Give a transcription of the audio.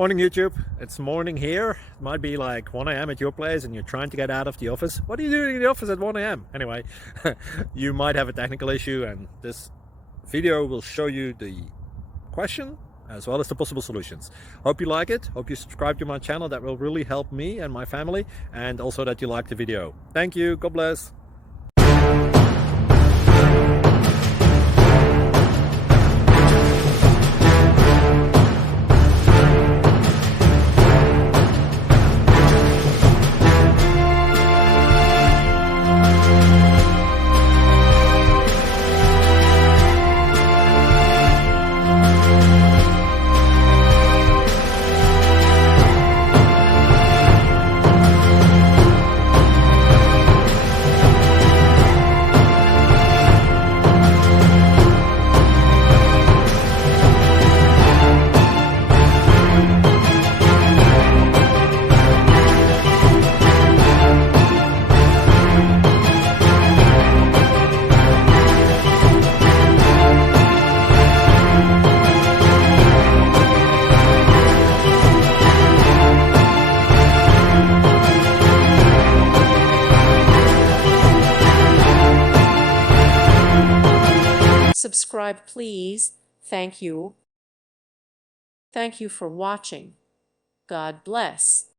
Morning YouTube, it's morning here. It might be like 1 a.m. at your place and you're trying to get out of the office. What are you doing in the office at 1 a.m.? Anyway, you might have a technical issue and this video will show you the question as well as the possible solutions. Hope you like it, hope you subscribe to my channel. That will really help me and my family, and also that you like the video. Thank you, God bless. Subscribe, please. Thank you. Thank you for watching. God bless.